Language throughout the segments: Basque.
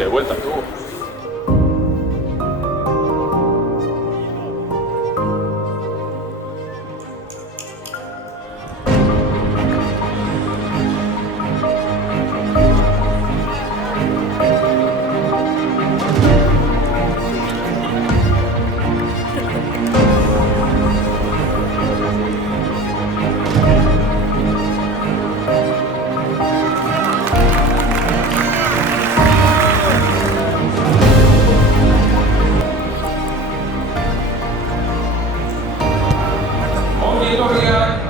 de vuelta, tú.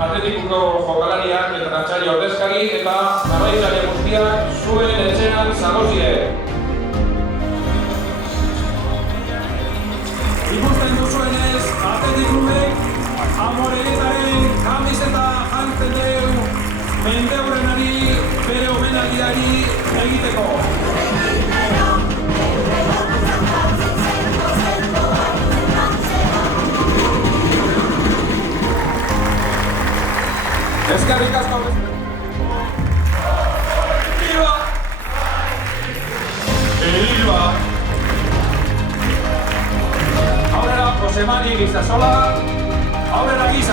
Atletikuko jokalariak eta natxari ordezkari eta jarraitzale guztiak zuen etxean zagozide. Ikusten duzuenez, Atletikubek Amoreetaren kamiseta jantzen dugu mendeurenari bere omenaldiari egiteko. Eskerrik asko. Viva! Viva! Aurrera, Josemari Gizasola. Aurrera, Giza.